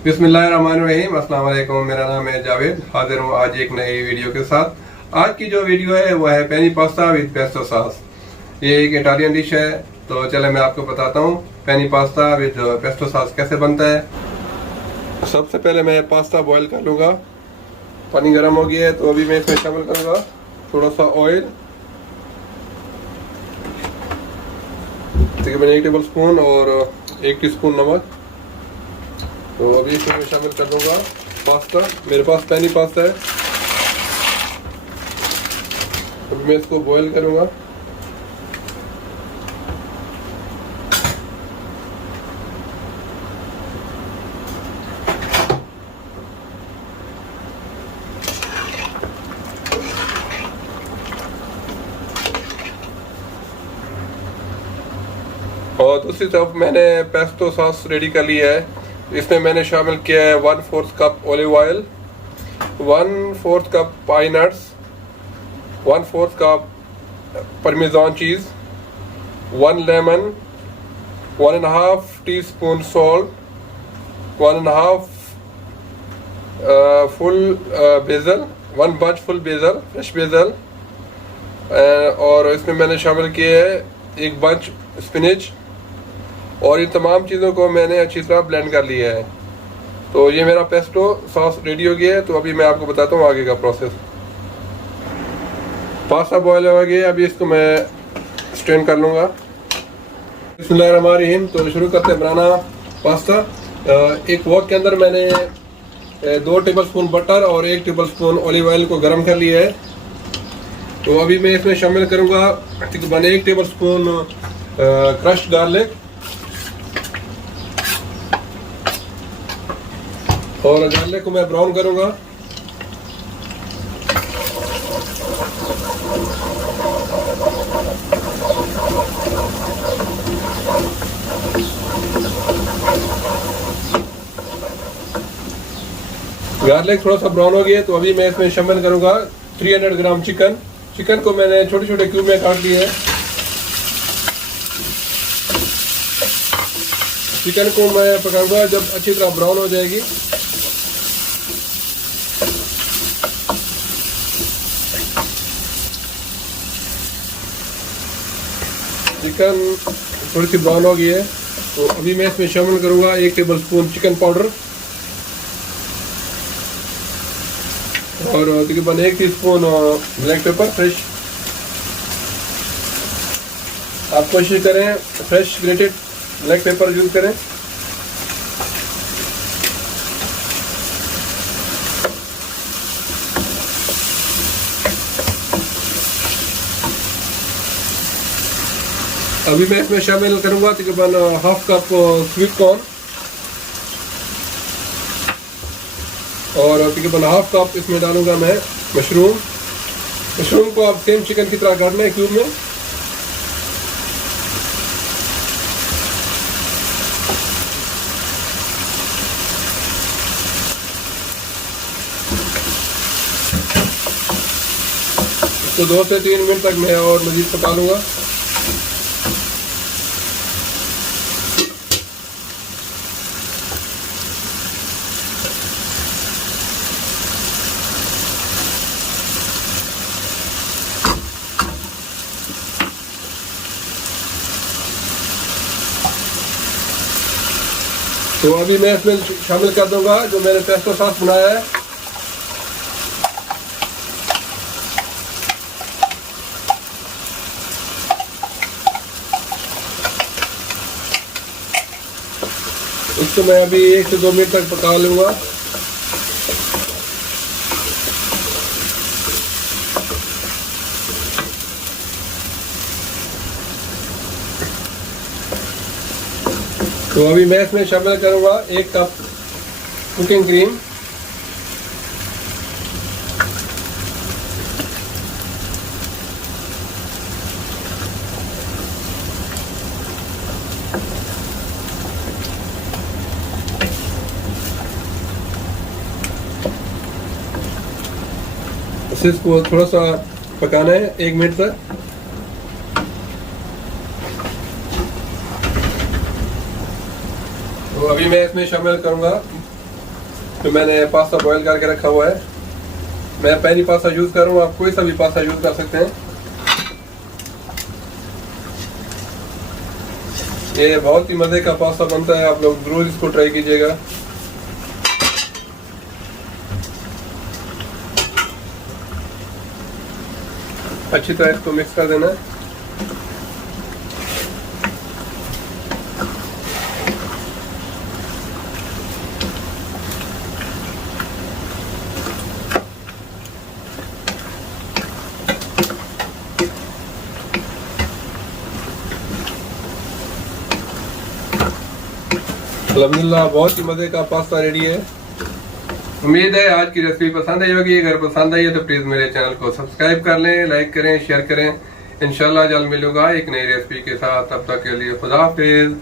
बिस्मिल्लाहिर्रहमानिर्रहीम। अस्सलाम वालेकुम। मेरा नाम है जावेद। हाजिर हूँ आज एक नई वीडियो के साथ। आज की जो वीडियो है वो है penne pasta with pesto sauce. ये एक इटालियन डिश है, तो चले मैं आपको बताता हूँ penne pasta with pesto sauce कैसे बनता है। सबसे पहले मैं पास्ता बॉईल कर लूँगा। पानी गर्म हो गया है तो अभी मैं इसमें शामिल करूँगा थोड़ा सा ऑयल, तकरीबन 1 टेबल स्पून और 1 टीस्पून नमक। तो अभी इसमें मैं शामिल कर दूंगा पास्ता। मेरे पास पेनी पास्ता है, अभी मैं इसको बॉईल करूंगा। और दूसरी तरफ मैंने पेस्टो सॉस रेडी कर लिया है। इसमें मैंने शामिल किया है 1/4 cup olive oil, 1/4 cup pine nuts, 1/4 cup parmesan cheese, 1 lemon, 1.5 teaspoon salt, 1.5 full basil, 1 bunch full basil, fresh basil. और इसमें मैंने शामिल किए है 1 बंच स्पिनच। और ये तमाम चीज़ों को मैंने अच्छी तरह ब्लेंड कर लिया है। तो ये मेरा पेस्टो सॉस रेडी हो गया है। तो अभी मैं आपको बताता हूँ आगे का प्रोसेस। पास्ता बॉयल हो गया, अभी इसको मैं स्ट्रेन कर लूँगा। बिस्मिल्लाहिर्रहमानिर्रहीम। तो शुरू करते हैं बनाना पास्ता। एक वॉक के अंदर मैंने 2 टेबल स्पून बटर और 1 टेबल स्पून ऑलिव ऑयल को गर्म कर लिया है। तो अभी मैं इसमें शामिल करूँगा तकरीबन 1 टेबल स्पून क्रश्ड गार्लिक और गार्लिक को मैं ब्राउन करूंगा। गार्लिक थोड़ा सा ब्राउन हो गया तो अभी मैं इसमें शामिल करूंगा 300 ग्राम चिकन। चिकन को मैंने छोटे छोटे क्यूब में काट लिया है। चिकन को मैं पकाऊंगा जब अच्छी तरह ब्राउन हो जाएगी। चिकन थोड़ी सी ब्राउन हो गई है तो अभी मैं इसमें शामिल करूंगा 1 टेबल स्पून चिकन पाउडर और तकरीबन 1 टीस्पून ब्लैक पेपर फ्रेश। आप कोशिश करें fresh grated black pepper use करें। अभी मैं इसमें शामिल करूंगा तकरीबन 1/2 कप स्वीट कॉर्न और तकरीबन 1/2 कप इसमें डालूंगा मैं मशरूम। मशरूम को आप सेम चिकन की तरह काटना है क्यूब में। इसको 2 से 3 मिनट तक मैं और मजीद पका लूंगा। तो अभी मैं इसमें शामिल कर दूंगा जो मैंने पेस्टो सॉस बनाया है। इसको मैं अभी 1 से 2 मिनट तक पका लूंगा। तो अभी मैं इसमें शामिल करूंगा 1 कप कुकिंग क्रीम, इसको थोड़ा सा पकाना है 1 मिनट तक। तो अभी मैं इसमें शामिल करूंगा तो मैंने पास्ता बॉईल करके रखा हुआ है। मैं पेनी पास्ता यूज कर रहा हूँ, आप कोई सा भी पास्ता यूज कर सकते हैं। ये बहुत ही मजे का पास्ता बनता है, आप लोग जरूर इसको ट्राई कीजिएगा। अच्छी तरह इसको मिक्स कर देना है। अल्हम्दुलिल्लाह बहुत ही मजे का पास्ता रेडी है। उम्मीद है आज की रेसिपी पसंद आई होगी। अगर पसंद आई है तो प्लीज मेरे चैनल को सब्सक्राइब कर लें, लाइक करें, शेयर करें। इंशाल्लाह जल्द मिलूंगा एक नई रेसिपी के साथ। तब तक के लिए खुदा हाफिज।